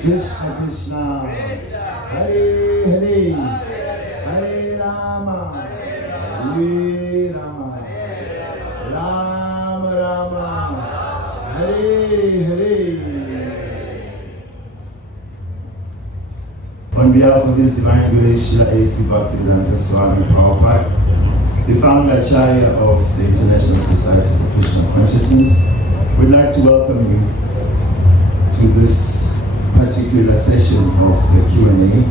Krishna Krishna, Hare Hare, Hare Rama, Hare Rama, Rama Rama, Hare Hare. On behalf of His Divine Grace, Srila A.C. Bhaktivedanta Swami Prabhupada, the founder Acharya of the International Society for Krishna Consciousness, we'd like to welcome you to this particular session of the Q&A.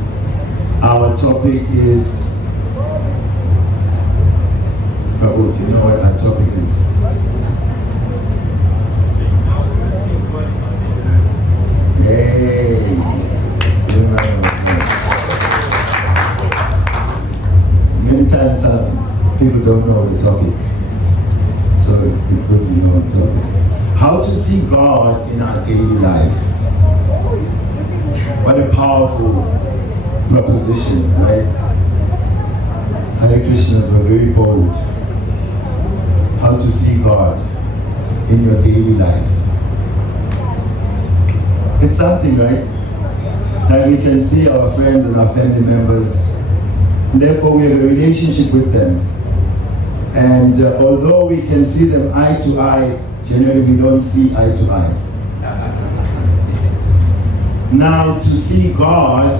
Our topic is, Prabhu, do you know what our topic is? Hey! Many times people don't know the topic, so it's good to know the topic. How to see God in our daily life. What a powerful proposition, right? Hare Krishnas were very bold. How to see God in your daily life. It's something, right? That we can see our friends and our family members. Therefore, we have a relationship with them. And although we can see them eye to eye, generally we don't see eye to eye. Now, to see God,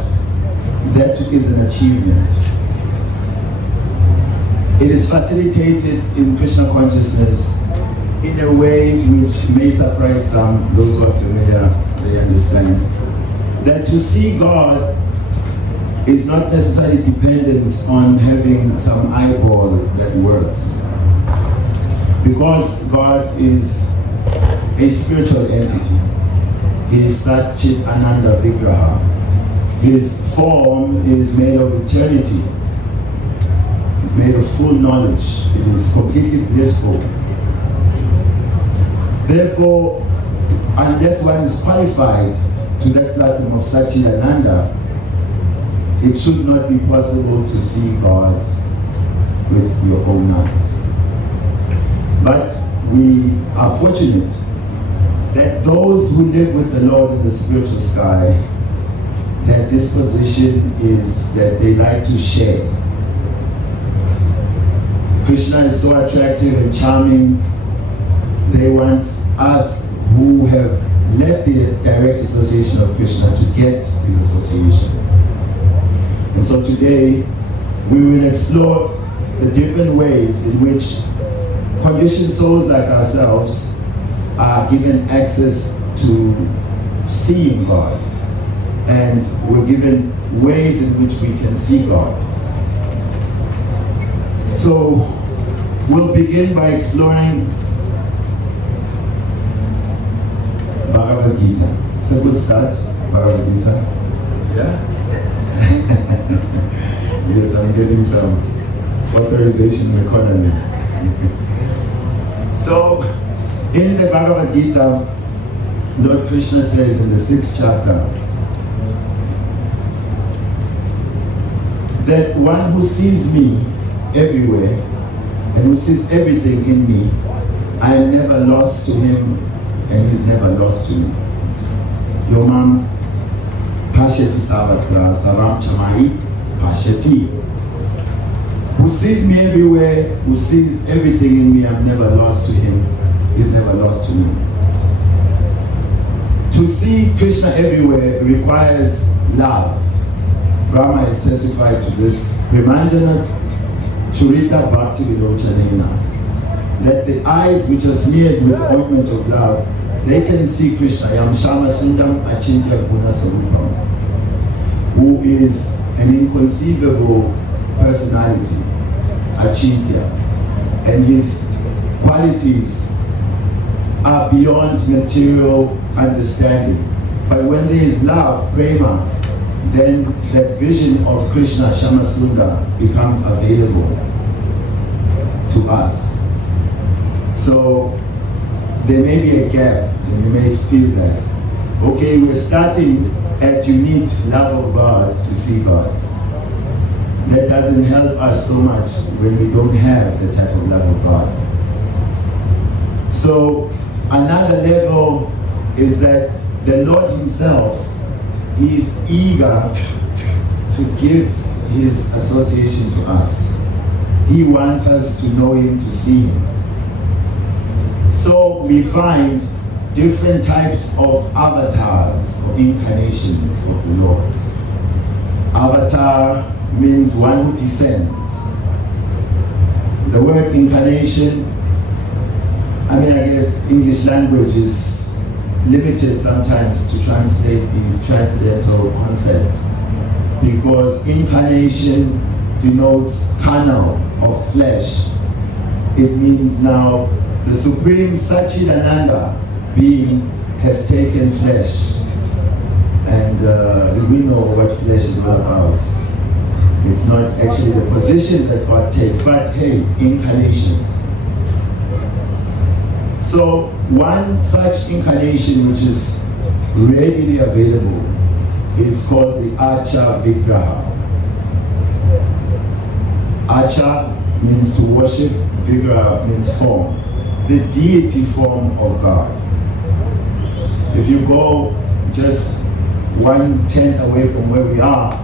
that is an achievement. It is facilitated in Krishna consciousness in a way which may surprise some, those who are familiar, they understand. That to see God is not necessarily dependent on having some eyeball that works. Because God is a spiritual entity. He is Satchit Ananda Vigraha. His form is made of eternity. It's made of full knowledge. It is completely blissful. Therefore, unless one is qualified to that platform of Satchit Ananda, it should not be possible to see God with your own eyes. But we are fortunate that those who live with the Lord in the spiritual sky, their disposition is that they like to share. Krishna is so attractive and charming. They want us who have left the direct association of Krishna to get his association. And so today, we will explore the different ways in which conditioned souls like ourselves are given access to seeing God. And we're given ways in which we can see God. So, we'll begin by exploring Bhagavad Gita. It's a good start, Bhagavad Gita. Yeah? Yes, I'm getting some authorization in economy. So, in the Bhagavad Gita, Lord Krishna says in the 6th chapter that one who sees me everywhere and who sees everything in me, I am never lost to him and he's never lost to me. Yomam Pasheti Savatra Saram Chamai Pasheti. Who sees me everywhere, who sees everything in me, I'm never lost to him, he's never lost to me. To see Krishna everywhere requires love. Brahma has testified to this. Premanjana Churita Bhakti Vilochanena. That the eyes which are smeared with ointment of love, they can see Krishna, Yam Shama Sundam Achintya Guna Sarupam, who is an inconceivable personality, Achintya, and his qualities are beyond material understanding. But when there is love, prema, then that vision of Krishna, Shamasunda, becomes available to us. So there may be a gap, and you may feel that. Okay, we're starting at you need love of God to see God. That doesn't help us so much when we don't have the type of love of God. So another level is that the Lord himself He is eager to give his association to us. He wants us to know him, to see him. So we find different types of avatars or incarnations of the Lord. Avatar means one who descends. The word incarnation, I guess English language is limited sometimes to translate these transcendental concepts, because incarnation denotes carnal, of flesh. It means now the Supreme Satchidananda being has taken flesh. And we know what flesh is all about. It's not actually the position that God takes, but hey, incarnations. So one such incarnation which is readily available is called the Archa Vigraha. Archa means to worship, Vigraha means form. The deity form of God. If you go just one tent away from where we are,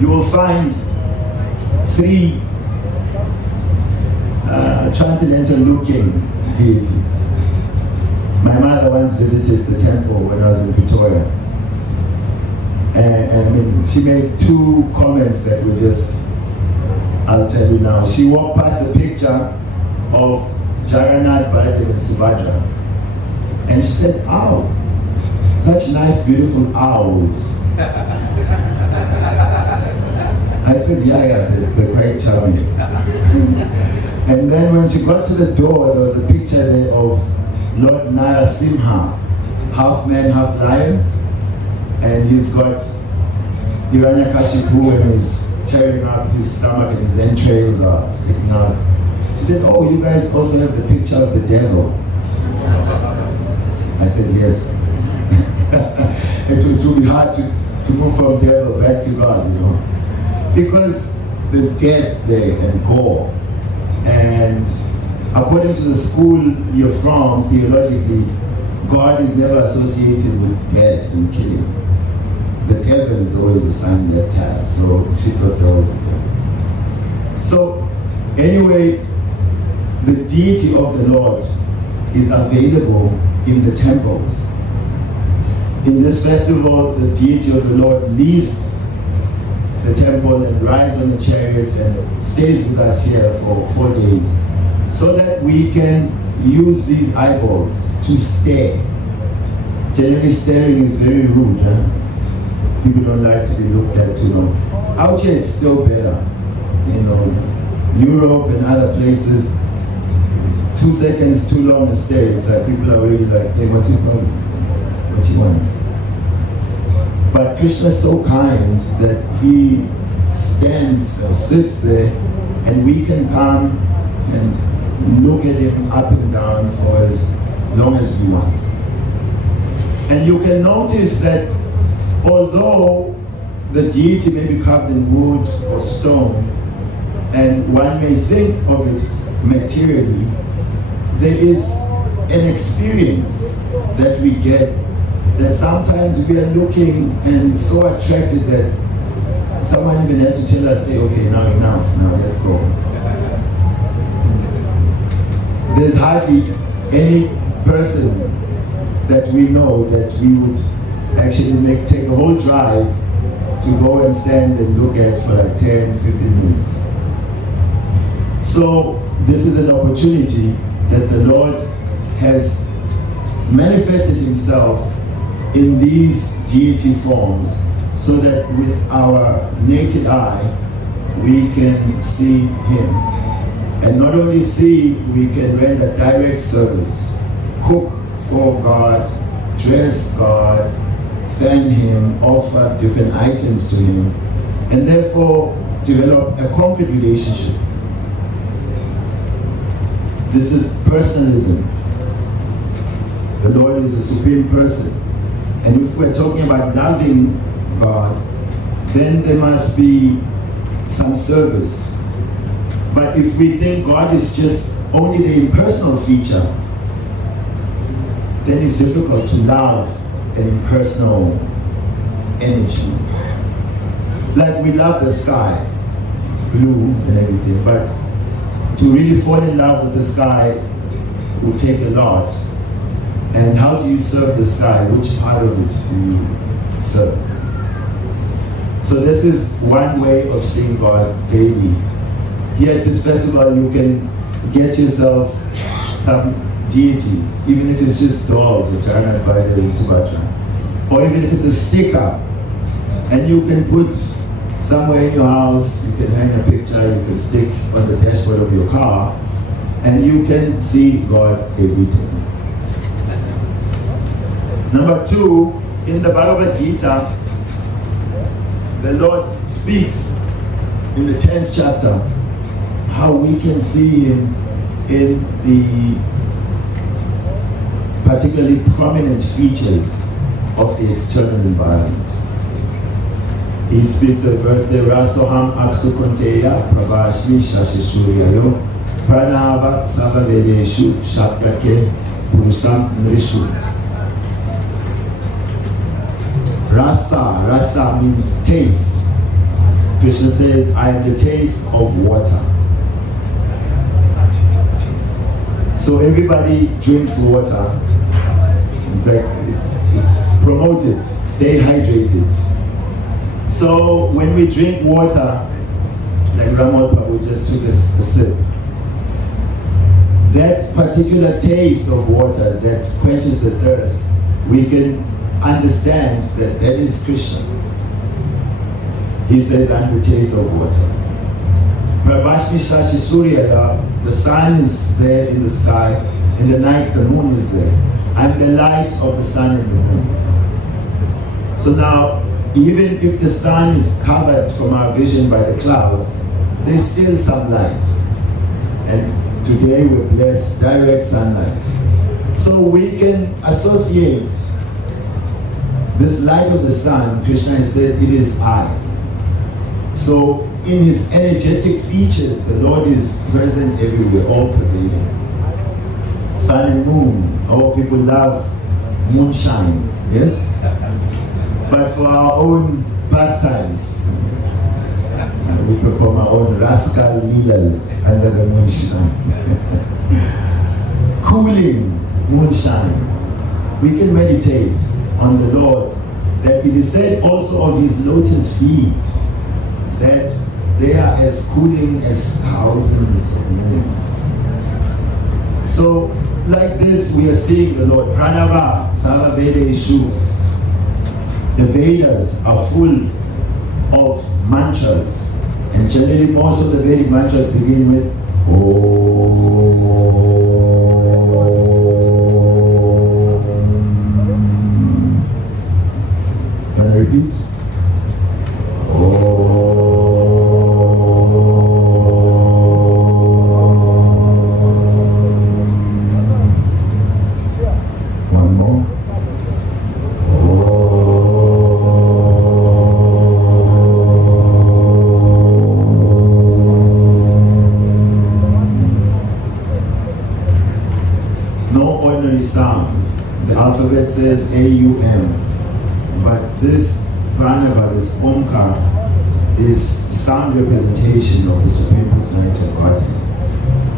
you will find three transcendental looking deities. My mother once visited the temple when I was in Pretoria. And she made two comments that were just, I'll tell you now. She walked past a picture of Jagannath, Baladev and Subhadra. And she said, "Ow, such nice, beautiful owls." I said, yeah, they're quite charming. And then when she got to the door, there was a picture there of Lord Narasimha, half man, half lion. And he's got Kashapp and he's tearing up his stomach and his entrails are sticking out. She said, "Oh, you guys also have the picture of the devil." I said, "Yes." It would be hard to move from devil back to God, because there's death there and gore. And according to the school you're from, theologically, God is never associated with death and killing. The devil is always assigned that task, so she thought that was the devil. So anyway, the deity of the Lord is available in the temples. In this festival, the deity of the Lord leaves the temple and rides on the chariot and stays with us here for 4 days, so that we can use these eyeballs to stare. Generally, staring is very rude. People don't like to be looked at too long. Out here, it's still better. Europe and other places, 2 seconds too long to stare. It's like people are really like, "Hey, what's your problem? What you want?" But Krishna is so kind that he stands or sits there, and we can come and look at him up and down for as long as we want. And you can notice that although the deity may be carved in wood or stone, and one may think of it materially, there is an experience that we get, that sometimes we are looking and so attracted that someone even has to tell us, "Hey, okay, now enough, now let's go." There's hardly any person that we know that we would actually take a whole drive to go and stand and look at for like 10, 15 minutes. So this is an opportunity that the Lord has manifested himself in these deity forms, so that with our naked eye we can see him. And not only see, we can render direct service, cook for God, dress God, fan him, offer different items to him, and therefore develop a concrete relationship. This is personalism. The Lord is a supreme person. And if we're talking about loving God, then there must be some service. But if we think God is just only the impersonal feature, then it's difficult to love an impersonal energy. Like we love the sky, it's blue and everything, but to really fall in love with the sky will take a lot. And how do you serve the sky? Which part of it do you serve? So this is one way of seeing God daily. Here at this festival, you can get yourself some deities, even if it's just dolls, which are not by the Subhatra, or even if it's a sticker, and you can put somewhere in your house, you can hang a picture, you can stick on the dashboard of your car, and you can see God every day. Number 2, in the Bhagavad Gita, the Lord speaks in the 10th chapter how we can see Him in the particularly prominent features of the external environment. He speaks a verse there, Rasoham Apsukonteya Prabhashmi Shashisuryayo Pranava Savavedeshu Shapyake Purusam Nrishu. Rasa means taste. Krishna says, I am the taste of water. So everybody drinks water. In fact, it's promoted. Stay hydrated. So when we drink water, like Ramod Prabhu just took a sip, that particular taste of water that quenches the thirst, we can understand that that is Krishna. He says, I'm the taste of water. Prabhashmi Shashi Surya, the sun is there in the sky. In the night, the moon is there. I'm the light of the sun and the moon. So now, even if the sun is covered from our vision by the clouds, there's still some light. And today we're blessed direct sunlight. So we can associate this light of the sun. Krishna has said, it is I. So in his energetic features, the Lord is present everywhere, all pervading. Sun and moon, all people love moonshine, yes? But for our own pastimes, we perform our own rascal leelas under the moonshine. Cooling moonshine. We can meditate on the Lord, that it is said also of his lotus feet that they are as cooling as thousands of moons. So, like this, we are seeing the Lord. Pranava, Savavede Ishu. The Vedas are full of mantras, and generally most of the Vedic mantras begin with Om. Can I repeat? Om. One more. No ordinary sound. The alphabet says A-U-M. But this pranava, this omkar, is sound representation of the Supreme Personality of Godhead.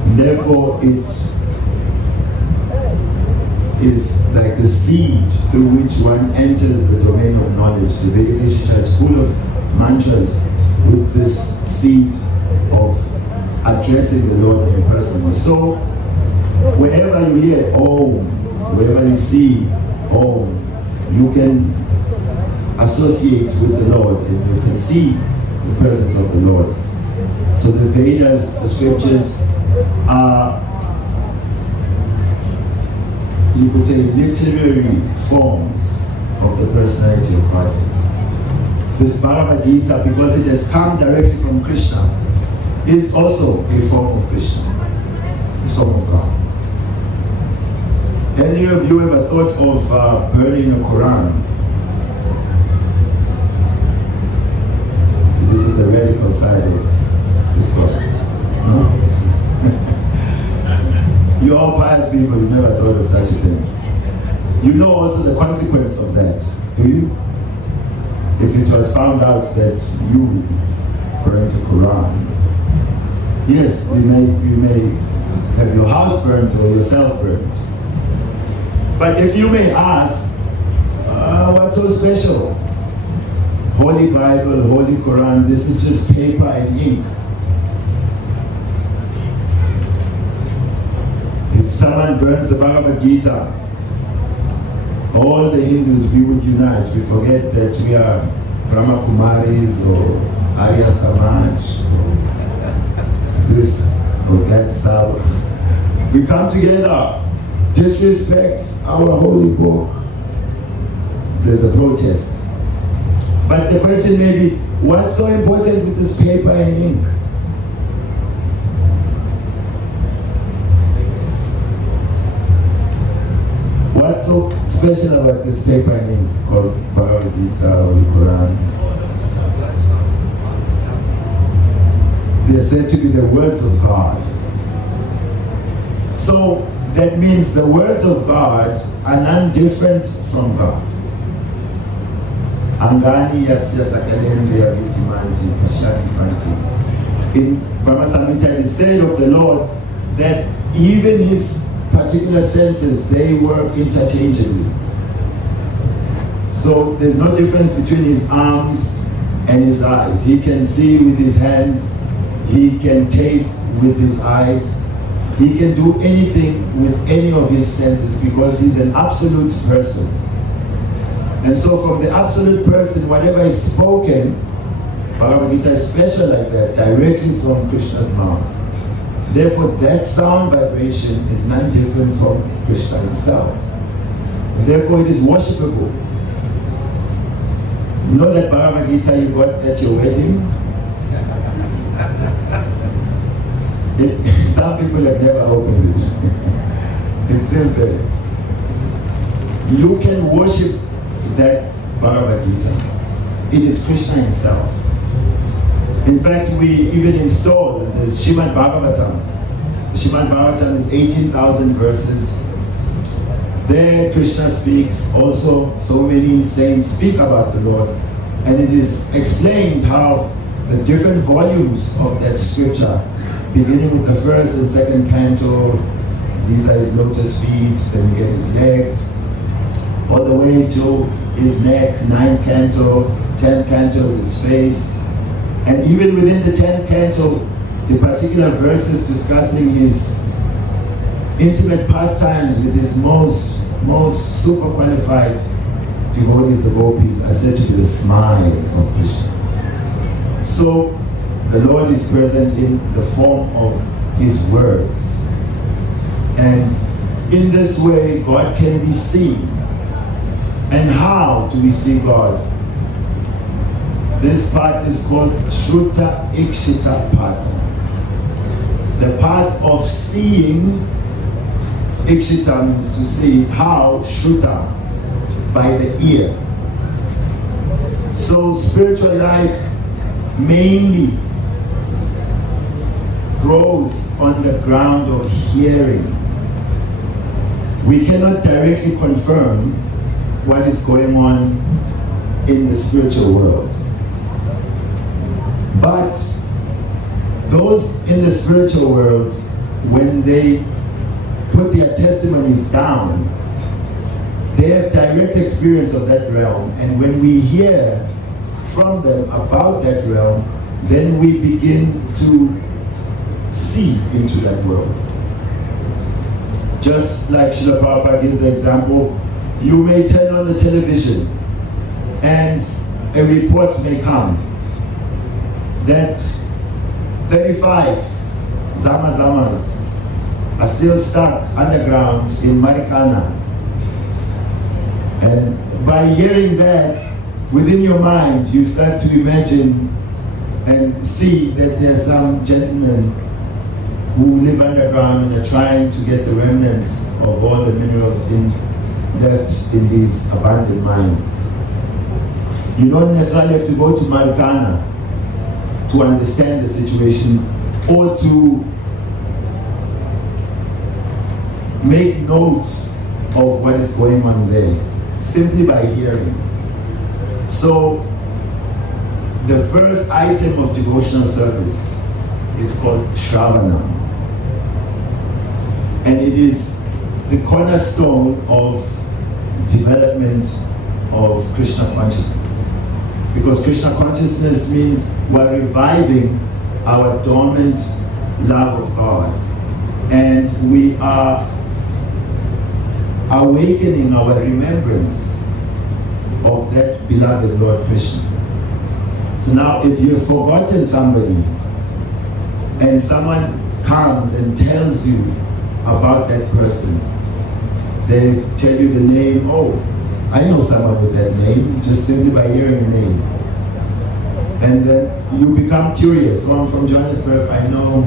And therefore, it is like the seed through which one enters the domain of knowledge. So Vedanta is full of mantras with this seed of addressing the Lord in person. So, wherever you hear Om, wherever you see Om, you can associate with the Lord and you can see the presence of the Lord. So the Vedas, the scriptures are, you could say, literary forms of the personality of God. This Bhagavad Gita, because it has come directly from Krishna, is also a form of Krishna, a form of God. Any of you ever thought of burning a Quran? This is the radical side of this God. No? You're all pious people, you never thought of such a thing. You know also the consequence of that, do you? if it was found out that you burnt the Quran, yes, you may have your house burnt or yourself burnt. But if you may ask, what's so special? Holy Bible, Holy Quran, this is just paper and ink. If someone burns the Bhagavad Gita, all the Hindus, we would unite. We forget that we are Brahma Kumaris or Arya Samaj, or this or that Sab. We come together, disrespect our holy book. There's a protest. But the question may be, what's so important with this paper and ink? What's so special about this paper and ink called Bhagavad Gita or the Quran? They're said to be the words of God. So that means the words of God are none different from God. Angani yasya sakalendriya vitimanti pashati panti. In Brahma Samhita it is said of the Lord that even his particular senses, they work interchangeably. So there's no difference between his arms and his eyes. He can see with his hands, he can taste with his eyes, he can do anything with any of his senses because he's an absolute person. And so from the absolute person, whatever is spoken, Bhagavad Gita is special like that, directly from Krishna's mouth. Therefore, that sound vibration is none different from Krishna himself. And therefore, it is worshipable. You know that Bhagavad Gita you got at your wedding? Some people have never opened it. It's still there. You can worship that Bhagavad Gita. It is Krishna himself. In fact, we even installed the Srimad Bhagavatam. The Srimad Bhagavatam is 18,000 verses. There Krishna speaks, also so many saints speak about the Lord. And it is explained how the different volumes of that scripture, beginning with the first and second canto, these are his lotus feet, then you get his legs, all the way to his neck, 9th canto, 10th canto is his face. And even within the 10th canto, the particular verses discussing his intimate pastimes with his most super qualified devotees, the gopis, are said to be the smile of Krishna. So the Lord is present in the form of his words. And in this way, God can be seen. And how do we see God? This path is called Shruta Ikshita path. The path of seeing, Ikshita means to see, how? Shruta, by the ear. So spiritual life mainly grows on the ground of hearing. We cannot directly confirm what is going on in the spiritual world. But those in the spiritual world, when they put their testimonies down, they have direct experience of that realm. And when we hear from them about that realm, then we begin to see into that world. Just like Srila Prabhupada gives the example, you may turn on the television and a report may come that 35 Zamas are still stuck underground in Marikana. And by hearing that, within your mind, you start to imagine and see that there are some gentlemen who live underground and are trying to get the remnants of all the minerals left in these abandoned mines. You don't necessarily have to go to Marikana to understand the situation or to make notes of what is going on there, simply by hearing. So the first item of devotional service is called Shravanam. And it is the cornerstone of development of Krishna consciousness. Because Krishna consciousness means we're reviving our dormant love of God. And we are awakening our remembrance of that beloved Lord Krishna. So now if you've forgotten somebody and someone comes and tells you about that person, they tell you the name, oh, I know someone with that name, just simply by hearing the name. And then you become curious. So I'm from Johannesburg, I know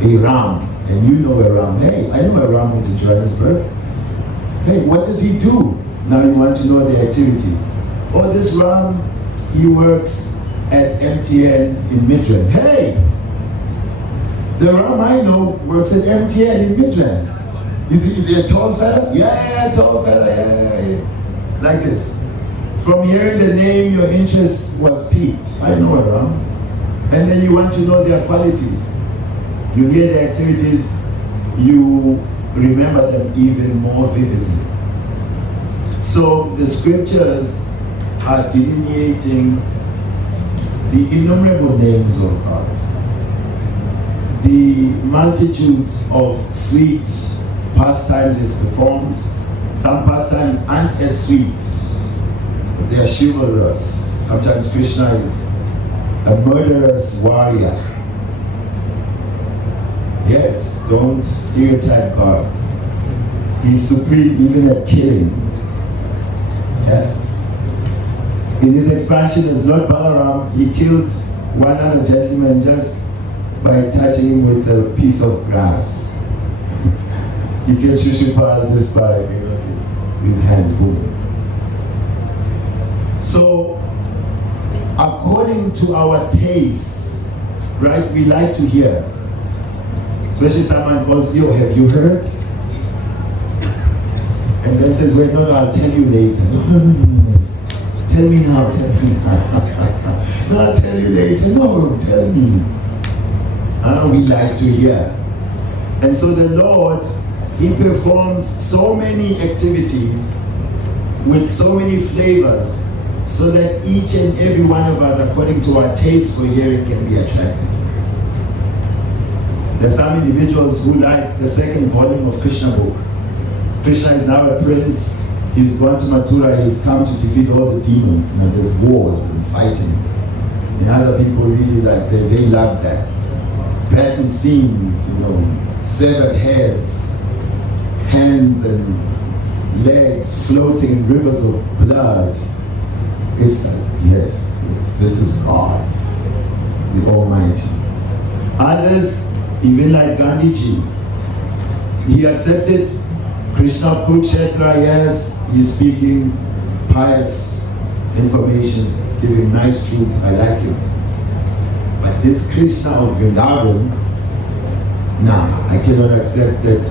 a Ram, and you know a Ram. Hey, I know a Ram who's in Johannesburg. Hey, what does he do? Now you want to know the activities. Oh, this Ram, he works at MTN in Midrand. Hey, the Ram I know works at MTN in Midrand. Is he a tall fella? Yeah, tall fella, yeah. Like this. From hearing the name, your interest was piqued. I know a Ram. And then you want to know their qualities. You hear the activities, you remember them even more vividly. So the scriptures are delineating the innumerable names of God, the multitudes of sweet pastimes is performed. Some pastimes aren't as sweet, but they are chivalrous. Sometimes Krishna is a murderous warrior. Yes, don't stereotype God. He's supreme even at killing. Yes. In his expansion as Lord Balaram, he killed one other gentleman just by touching him with a piece of grass. He killed Shishupal just by his hand, boom. So, according to our taste, right, we like to hear. Especially someone calls, yo, have you heard? And then says, wait, no, I'll tell you later. No. Tell me now, No, I'll tell you later. No, tell me. We like to hear. And so the Lord, He performs so many activities with so many flavors so that each and every one of us, according to our taste for hearing, can be attracted. There's some individuals who like the second volume of Krishna book. Krishna is now a prince. He's gone to Mathura. He's come to defeat all the demons. You know, there's wars and fighting. And other people really like, they love that. Battle scenes, you know, severed heads, hands and legs floating in rivers of blood. It's like, yes, this is God, the Almighty. Others, even like Gandhiji, he accepted Krishna Kurukshetra, yes, he's speaking pious information, giving nice truth, I like him. But this Krishna of Vrindavan, nah, I cannot accept that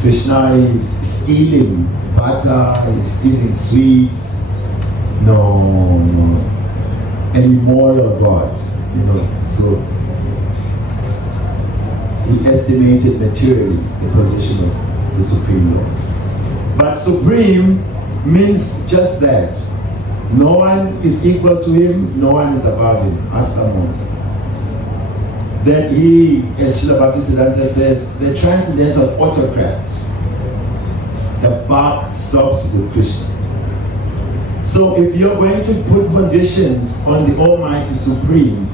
Krishna is stealing butter, he's stealing sweets. No. An immoral God, you know, so he estimated materially the position of the Supreme Lord. But Supreme means just that. No one is equal to him, no one is above him. Asamonk. That he, as Srila Bhaktisiddhanta says, the transcendental autocrat. The buck stops with Krishna. So if you're going to put conditions on the Almighty Supreme,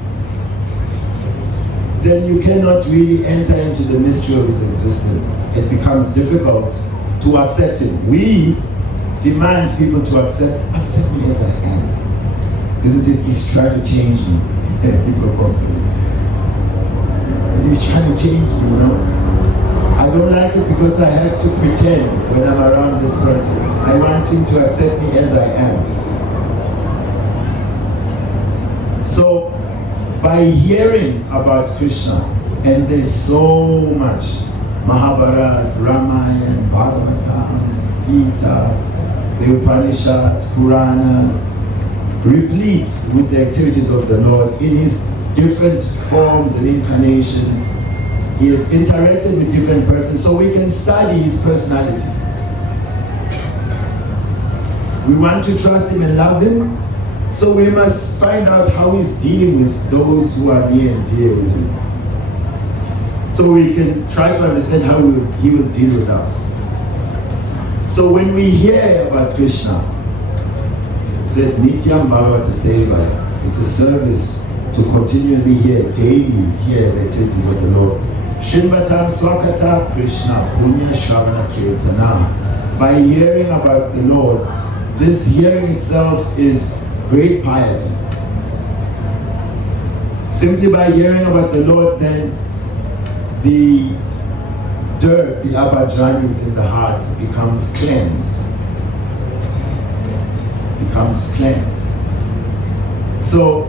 then you cannot really enter into the mystery of his existence. It becomes difficult to accept him. We demand people to accept me as I am. Isn't it? He's trying to change me. People complain. He's trying to change me, you know. I don't like it because I have to pretend when I'm around this person. I want him to accept me as I am. So, by hearing about Krishna, and there's so much, Mahabharata, Ramayana, Bhagavatam, Gita, the Upanishads, Puranas, replete with the activities of the Lord in his different forms and incarnations. He has interacted with different persons, so we can study his personality. We want to trust him and love him, so we must find out how he's dealing with those who are near and dear with him. So we can try to understand how he will deal with us. So when we hear about Krishna, it's a Nityam Bhagavata Seva. It's a service to continually hear, daily hear the activities of the Lord. Shrimvatam Swakata Krishna Punya Shravana Kirtana. By hearing about the Lord, this hearing itself is great piety. Simply by hearing about the Lord, then the dirt, the abhajanis in the heart becomes cleansed. So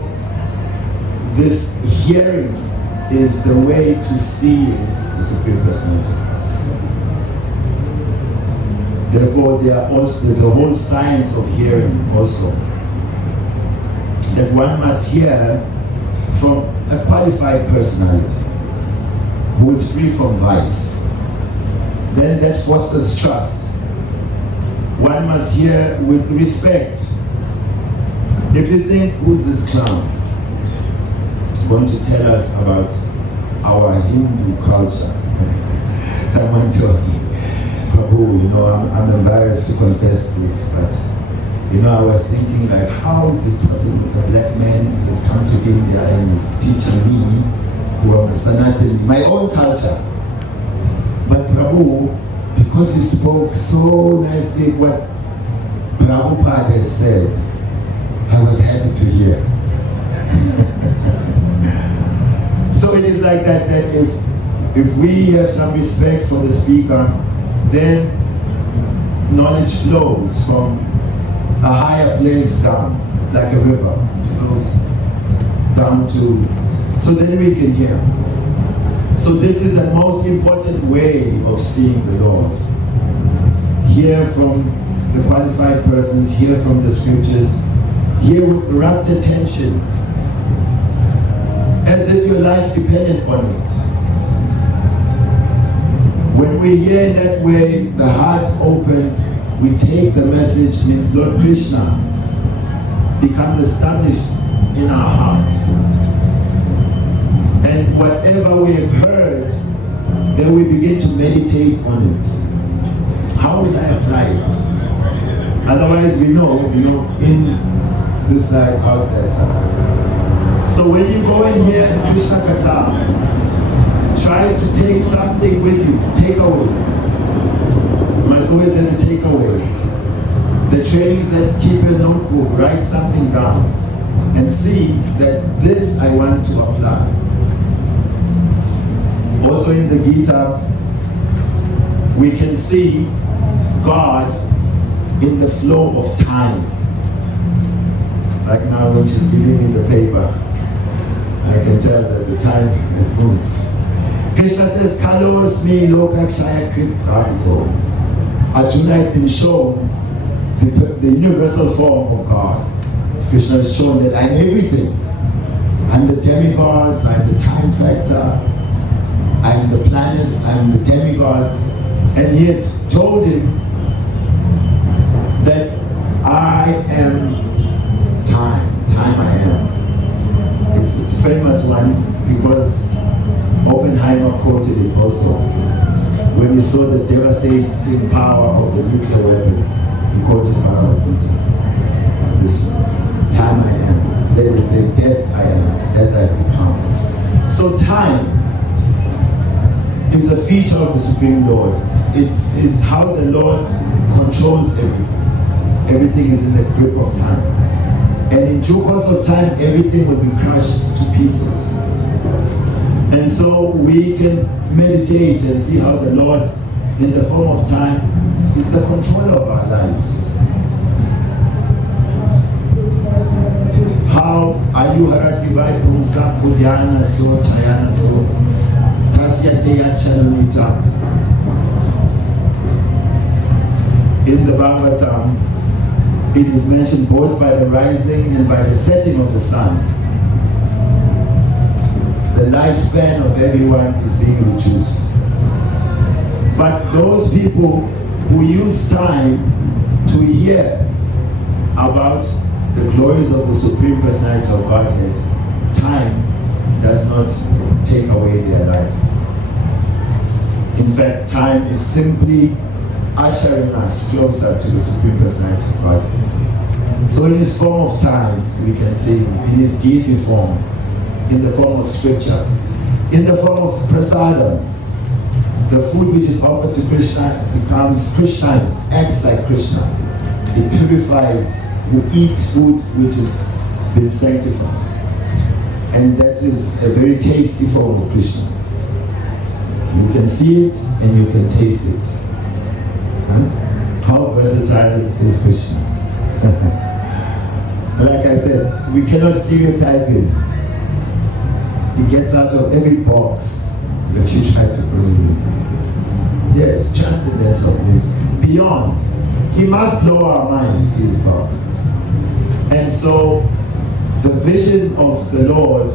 this hearing is the way to see the Supreme Personality. Therefore, there's a whole science of hearing also, that one must hear from a qualified personality who is free from vice. Then that fosters trust. One must hear with respect. If you think, who's this clown? Going to tell us about our Hindu culture. Someone told me, Prabhu, I'm embarrassed to confess this, but I was thinking, like, how is it possible that a black man has come to India and is teaching me, who am a Sanatani, my own culture? But Prabhu, because you spoke so nicely what Prabhupada has said, I was happy to hear. So it is like that if we have some respect for the speaker, then knowledge flows from a higher place down, like a river. It flows down to, so then we can hear. So this is the most important way of seeing the Lord. Hear from the qualified persons, hear from the scriptures, hear with rapt attention, as if your life depended on it. When we hear in that way, the heart's opened, we take the message, means Lord Krishna becomes established in our hearts. And whatever we have heard, then we begin to meditate on it. How will I apply it? Otherwise we know, in this side, out that side. So when you go in here at Krishna Katha, try to take something with you, takeaways. You must always have a takeaway. The trainings that keep a notebook, write something down and see that this I want to apply. Also in the Gita, we can see God in the flow of time. Right now when she's giving me the paper, I can tell that the time has moved. Krishna says, Kalos me lokakshaya krit pravito. Arjuna had been shown the universal form of God. Krishna has shown that I'm everything. I'm the demigods, I'm the time factor, I'm the planets, I'm the demigods. And yet told him that I am time I am. It's a famous one because Oppenheimer quoted it also. When he saw the devastating power of the nuclear weapon, he quoted Bhagavad Gita. This time I am. Then he said, death I am, death I have become. So time is a feature of the Supreme Lord. It is how the Lord controls everything. Everything is in the grip of time. And in due course of time, everything will be crushed to pieces. And so we can meditate and see how the Lord, in the form of time, is the controller of our lives. How ayuharati vai pumsa pujana so chayana so tasya teya chanunita. In the Bhagavatam, it is mentioned both by the rising and by the setting of the sun. The lifespan of everyone is being reduced. But those people who use time to hear about the glories of the Supreme Personality of Godhead, time does not take away their life. In fact, time is simply ushering us closer to the Supreme Personality of Godhead. So in his form of time, we can see him. In his deity form, in the form of scripture, in the form of prasadam, the food which is offered to Krishna becomes Krishna's, acts like Krishna. It purifies who eats food which has been sanctified. And that is a very tasty form of Krishna. You can see it and you can taste it. Huh? How versatile is Krishna? Like I said, we cannot stereotype him. He gets out of every box that you try to put him in. Yes, transcendental means beyond. He must blow our minds, he is God. And so the vision of the Lord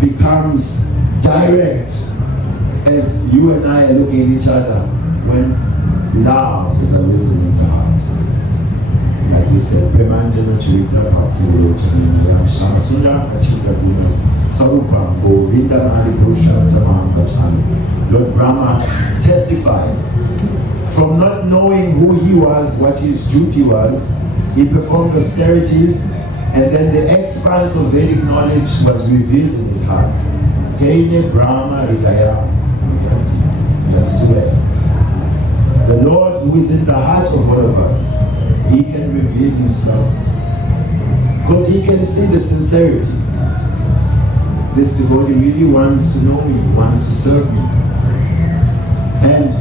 becomes direct as you and I are looking at each other when love is arisen in the heart. Like we said, Premanjana Churita Bhakti Yam Shamasuna Achita Gunas Sarupam Govinda Mari Purushottamam Gacchami. Lord Brahma testified from not knowing who he was, what his duty was. He performed austerities, and then the expanse of Vedic knowledge was revealed in his heart. Teine Brahma Hridaya Yatsue. The Lord who is in the heart of all of us, he can reveal himself. Because he can see the sincerity. This devotee really wants to know me, wants to serve me. And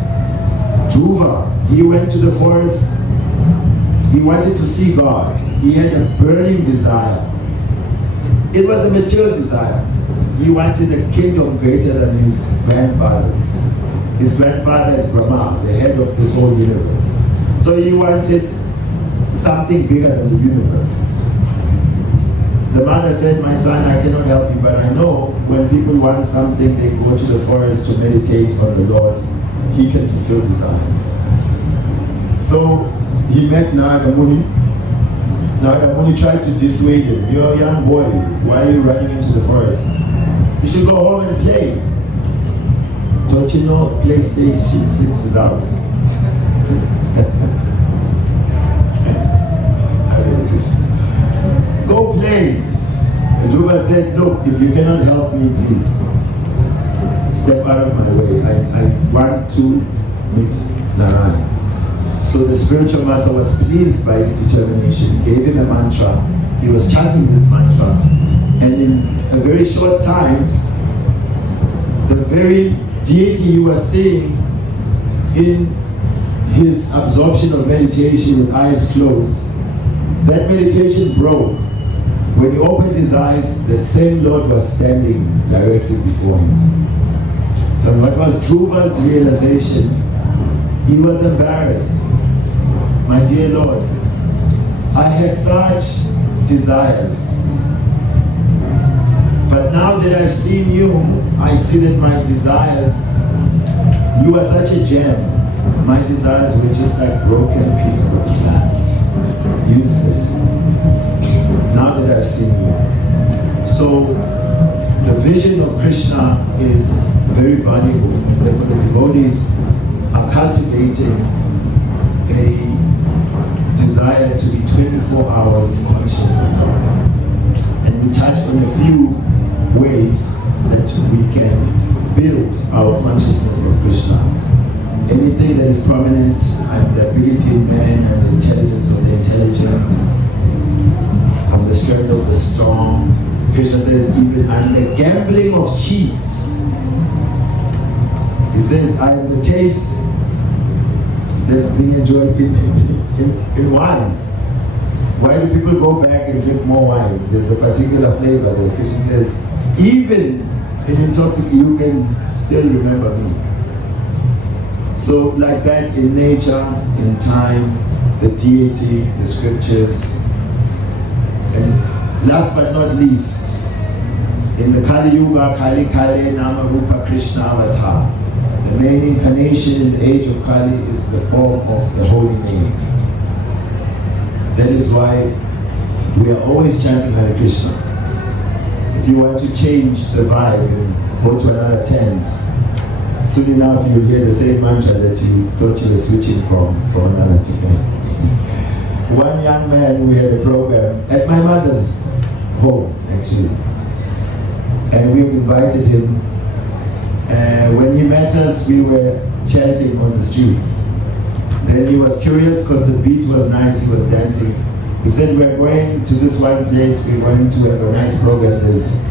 Dhruva, he went to the forest. He wanted to see God. He had a burning desire. It was a material desire. He wanted a kingdom greater than his grandfather's. His grandfather is Brahma, the head of this whole universe. So he wanted something bigger than the universe. The mother said, my son, I cannot help you, but I know when people want something, they go to the forest to meditate on the Lord. He can fulfill desires. So he met Narada Muni. Narada Muni tried to dissuade him. You're a young boy. Why are you running into the forest? You should go home and play. Don't you know PlayStation 6 is out? Go play. And Dhruva said, look, if you cannot help me, please step out of my way. I want to meet Narayana. So the spiritual master was pleased by his determination. He gave him a mantra. He was chanting this mantra. And in a very short time, the very deity he was seeing in his absorption of meditation with eyes closed, that meditation broke. When he opened his eyes, that same Lord was standing directly before him. And what was Dhruva's realization? He was embarrassed. My dear Lord, I had such desires. But now that I've seen you, I see that my desires, you are such a gem. My desires were just like broken pieces of glass. Useless. Now that I've seen you. So, the vision of Krishna is very valuable, and therefore the devotees are cultivating a desire to be 24 hours conscious of God. And we touched on a few ways that we can build our consciousness of Krishna. Anything that is prominent, and the ability in man and the intelligence of the intelligent, and the strength of the strong. Krishna says, even and the gambling of cheats. He says, I am the taste that's being enjoyed in wine. Why do people go back and drink more wine? There's a particular flavor that Krishna says, even in intoxication, you can still remember me. So like that in nature, in time, the deity, the scriptures. And last but not least, in the Kali Yuga, Kali Kali Nama Rupa Krishna Avatar, the main incarnation in the age of Kali is the form of the holy name. That is why we are always chanting Hare Krishna. If you want to change the vibe and go to another tent, soon enough you'll hear the same mantra that you thought you were switching from another tent. One young man, we had a program at my mother's home, actually. And we invited him. When he met us, we were chanting on the streets. Then he was curious because the beat was nice, he was dancing. He said, we're going to this one place, we're going to have a nice program, there's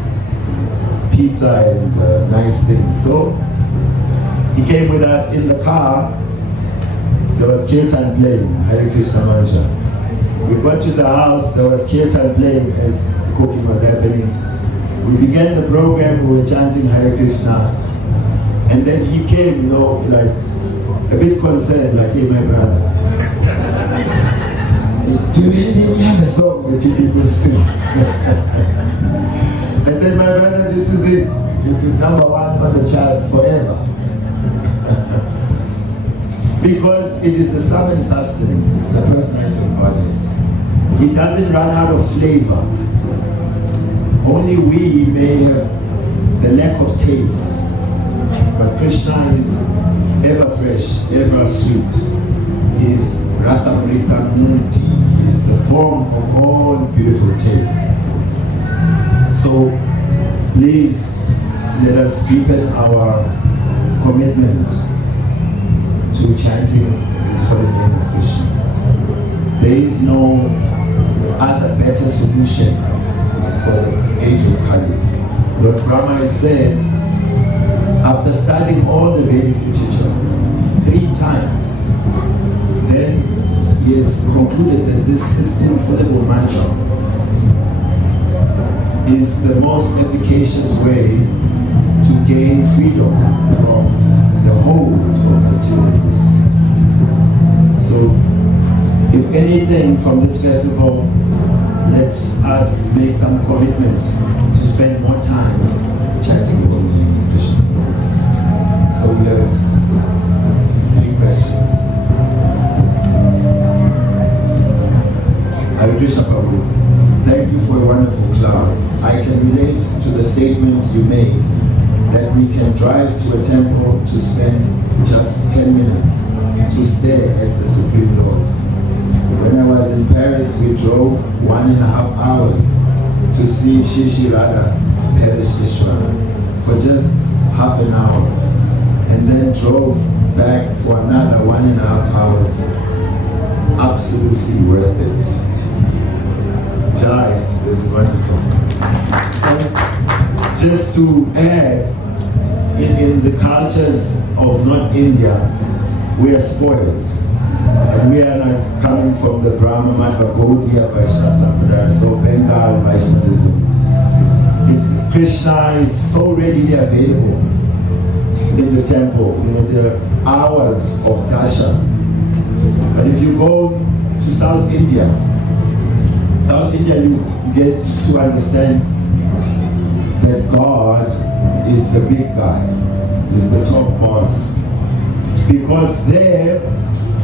pizza and nice things. So he came with us in the car, there was kirtan playing, Hare Krishna mantra. We got to the house, there was kirtan playing as the cooking was happening. We began the program, we were chanting Hare Krishna. And then he came, you know, like a bit concerned, like, hey, my brother, do you have any other song that you people sing? I said, my brother, this is it. It is number one on the charts forever. Because it is the sum and substance, the personality of God. It doesn't run out of flavor. Only we may have the lack of taste. But Krishna is ever fresh, ever sweet. He is Rasa Amrita Murti. He is the form of all beautiful tastes. So please let us deepen our commitment to chanting this holy name of Krishna. There is no other better solution for the age of Kali. Lord Brahma has said, after studying all the Vedic literature 3 times, then he has concluded that this 16-syllable mantra is the most efficacious way to gain freedom from the hold of material existence. So, if anything from this festival, let us make some commitment to spend more time chanting the holy name of Krishna. So we have 3 questions. Hare Krishna Prabhu, thank you for a wonderful class. I can relate to the statement you made that we can drive to a temple to spend just 10 minutes to stare at the Supreme Lord. When I was in Paris, we drove 1.5 hours to see Shishi Radha Perisheshwara for just half an hour, and then drove back for another 1.5 hours. Absolutely worth it. Jai, this is wonderful. And just to add, in the cultures of North India, we are spoiled. And we are not coming from the Brahma Mata Gaudiya Vaishnava Sampradaya, so Bengal Vaishnavism. Krishna is so readily available in the temple. You know, there are hours of darshan. But if you go to South India, you get to understand that God is the big guy, is the top boss. Because there,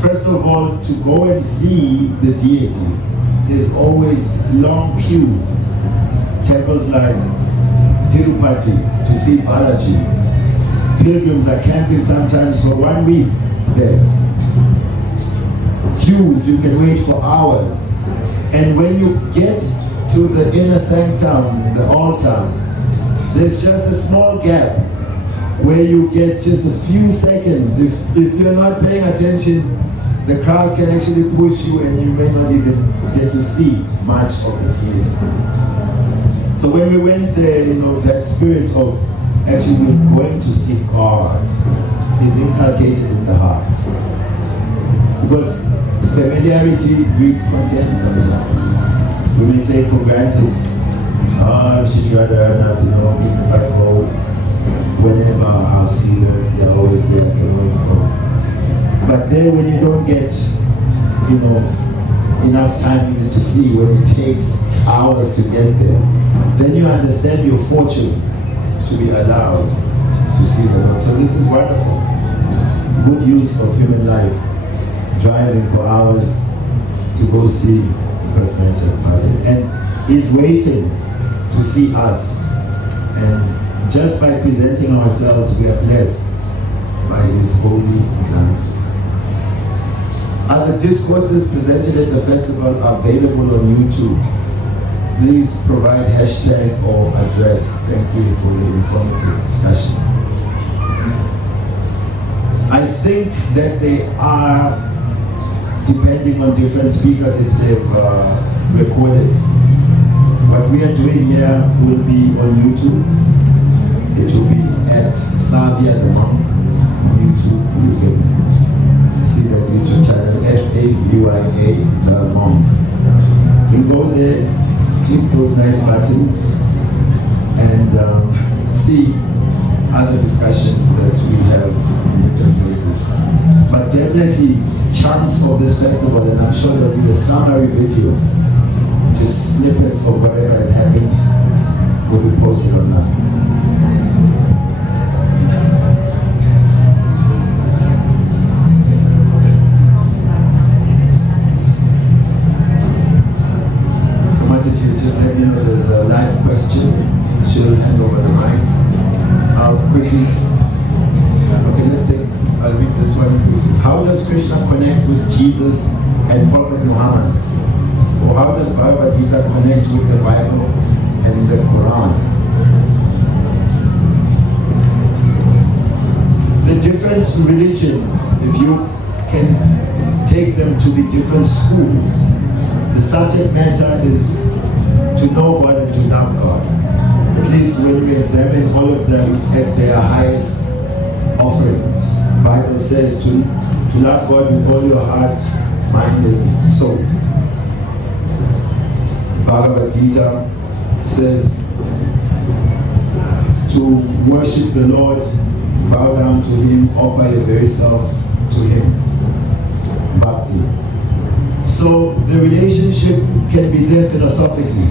first of all, to go and see the deity, there's always long queues. Temples like Tirupati to see Balaji. Pilgrims are camping sometimes for 1 week there. Queues, you can wait for hours. And when you get to the inner sanctum, the altar, there's just a small gap where you get just a few seconds. If you're not paying attention, the crowd can actually push you and you may not even get to see much of the deity. So when we went there, you know, that spirit of actually going to see God is inculcated in the heart. Because familiarity breeds contempt sometimes. We may take for granted, she'd rather not, you know, if I go, whenever I'll see them, they're always there, I can always go. But then when you don't get enough time even to see when it takes hours to get there, then you understand your fortune to be allowed to see the Lord. So this is wonderful. Good use of human life, driving for hours to go see Krishna Chakmali. And He's waiting to see us. And just by presenting ourselves, we are blessed by His holy glances. Other discourses presented at the festival are available on YouTube. Please provide hashtag or address. Thank you for the informative discussion. I think that they are, depending on different speakers, if they've recorded. What we are doing here will be on YouTube. It will be at savyathemonk on YouTube. You can see the YouTube channel, SAVYA the monk. You go there, click those nice buttons, and see other discussions that we have in different places. But definitely chunks of this festival, and I'm sure there'll be a summary video, just snippets of whatever has happened, will be posted online. Just let me know there's a live question. She'll hand over the mic. I'll quickly. Okay, I'll read this one quickly. How does Krishna connect with Jesus and Prophet Muhammad? Or how does Bhagavad Gita connect with the Bible and the Quran? The different religions, if you can take them to the different schools, the subject matter is to know God and to love God. At least when we examine all of them at their highest offerings. The Bible says to love God with all your heart, mind, and soul. Bhagavad Gita says to worship the Lord, bow down to Him, offer your very self to Him. Bhakti. So the relationship can be there philosophically.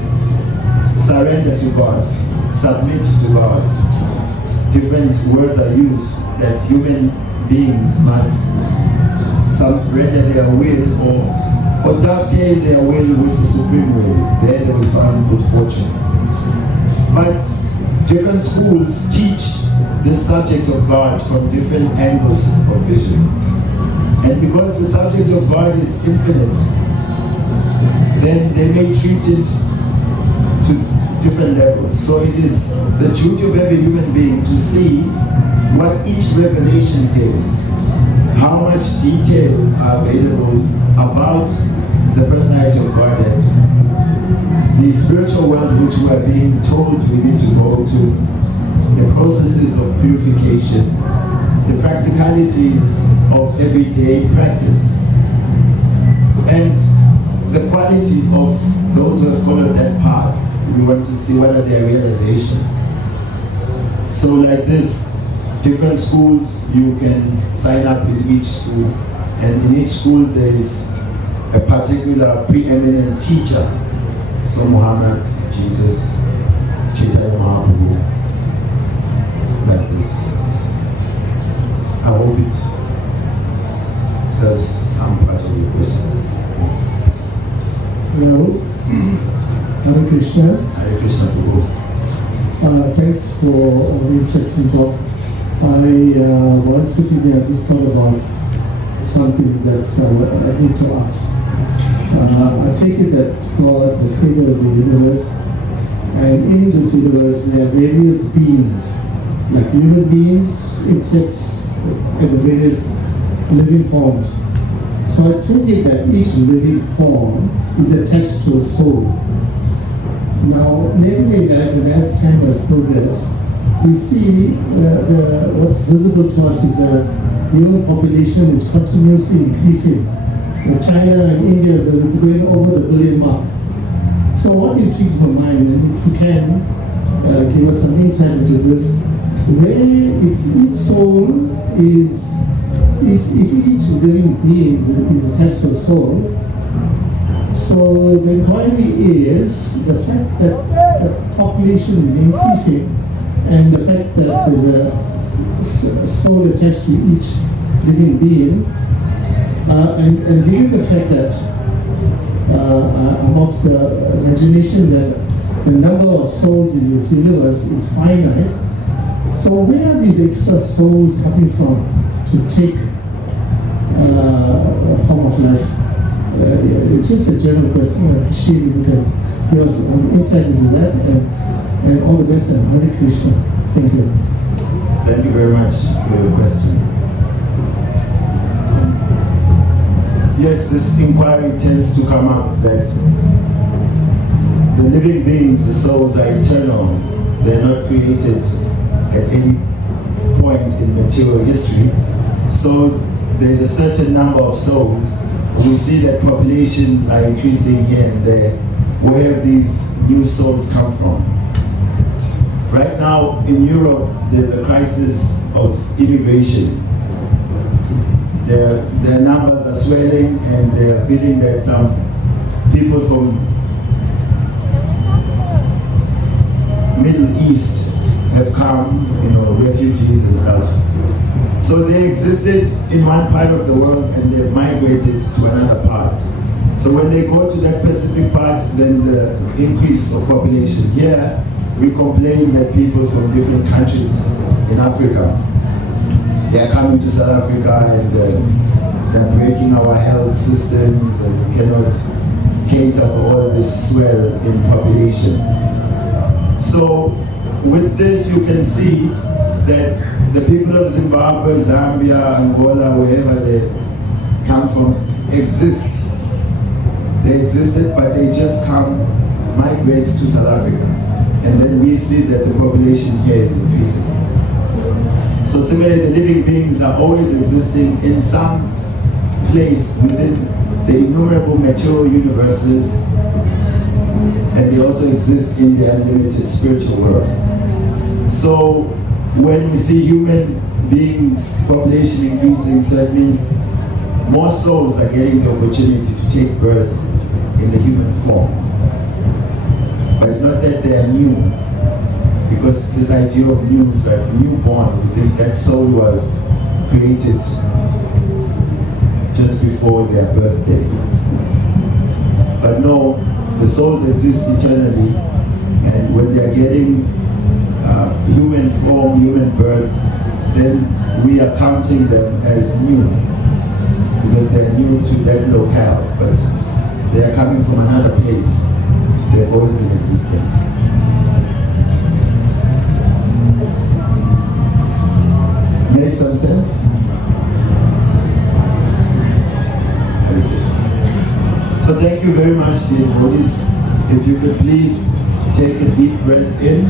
Surrender to God, submit to God. Different words are used that human beings must surrender their will or dovetail their will with the supreme will. There they will find good fortune. But different schools teach this subject of God from different angles of vision. And because the subject of God is infinite, then they may treat it to different levels. So it is the duty of every human being to see what each revelation is, how much details are available about the personality of Godhead, the spiritual world which we are being told we need to go to, the processes of purification, the practicalities of everyday practice, and the quality of those who have followed that path. We want to see what are their realizations. So like this, different schools, you can sign up in each school, and in each school there is a particular preeminent teacher. So Muhammad, Jesus, Chaitanya Mahaprabhu, like this. I hope it serves some part of your question. Hello, Hare Krishna. Hare Krishna Prabhu. Thanks for all the interesting talk. While sitting here, I just thought about something that I need to ask. I take it that God is the creator of the universe, and in this universe there are various beings, like human beings, insects, and the various living forms. So I take it that each living form is attached to a soul. Now, lately in life, and as time has progressed, we see what's visible to us is that human population is continuously increasing. China and India is going over the billion mark. So what do you think for mind, and if you can give us some insight into this, where if each soul is if each living being is attached to a soul, so the inquiry is the fact that the population is increasing and the fact that there's a soul attached to each living being, and given the fact that I'm of the imagination that the number of souls in this universe is finite, so where are these extra souls coming from to take a form of life? It's just a general question. I appreciate if you can give us some insight into that, and all the best, and Hare Krishna. Thank you. Thank you very much for your question. Yes, this inquiry tends to come up that the living beings, the souls, are eternal. They're not created at any point in material history. So there's a certain number of souls. We see that populations are increasing here and there. Where have these new souls come from? Right now in Europe, there's a crisis of immigration. Their numbers are swelling, and they are feeling that some people from Middle East have come, refugees and stuff. So they existed in one part of the world and they've migrated to another part. So when they go to that Pacific part, then the increase of population. Here, we complain that people from different countries in Africa, they are coming to South Africa and they're breaking our health systems, and we cannot cater for all this swell in population. So with this, you can see that the people of Zimbabwe, Zambia, Angola, wherever they come from, exist. They existed, but they just migrate to South Africa. And then we see that the population here is increasing. So similarly, the living beings are always existing in some place within the innumerable material universes, and they also exist in the unlimited spiritual world. So when we see human beings population increasing, so it means more souls are getting the opportunity to take birth in the human form. But it's not that they are new, because this idea of new is like newborn. We think that soul was created just before their birthday. But no, the souls exist eternally, and when they are getting human form, human birth, then we are counting them as new, because they're new to that locale, but they are coming from another place. They've always been existing. Make some sense? So thank you very much, dear devotees. If you could please take a deep breath in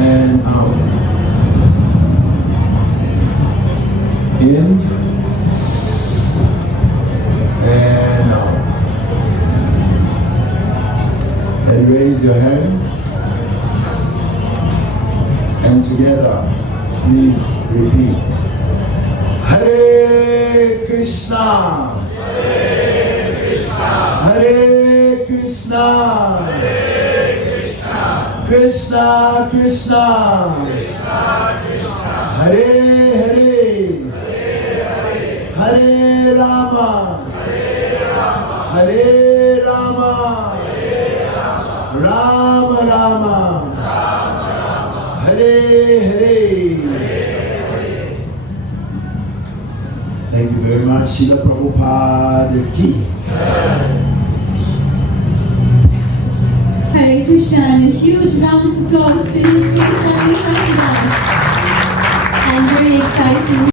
and out. In and out. And raise your hands. And together, please repeat. Hare Krishna. Hare Krishna. Hare Krishna. Hare Krishna. Krishna Krishna. Krishna Krishna. Hare Hare. Hare Hare. Hare Rama. Hare Rama. Hare Rama. Hare Rama. Rama Rama. Rama Rama. Hare Hare. Thank you very much. Srila Prabhupada ki. Hare Krishna, and a huge round of applause to you, Sri Swami Sachidanand. And very exciting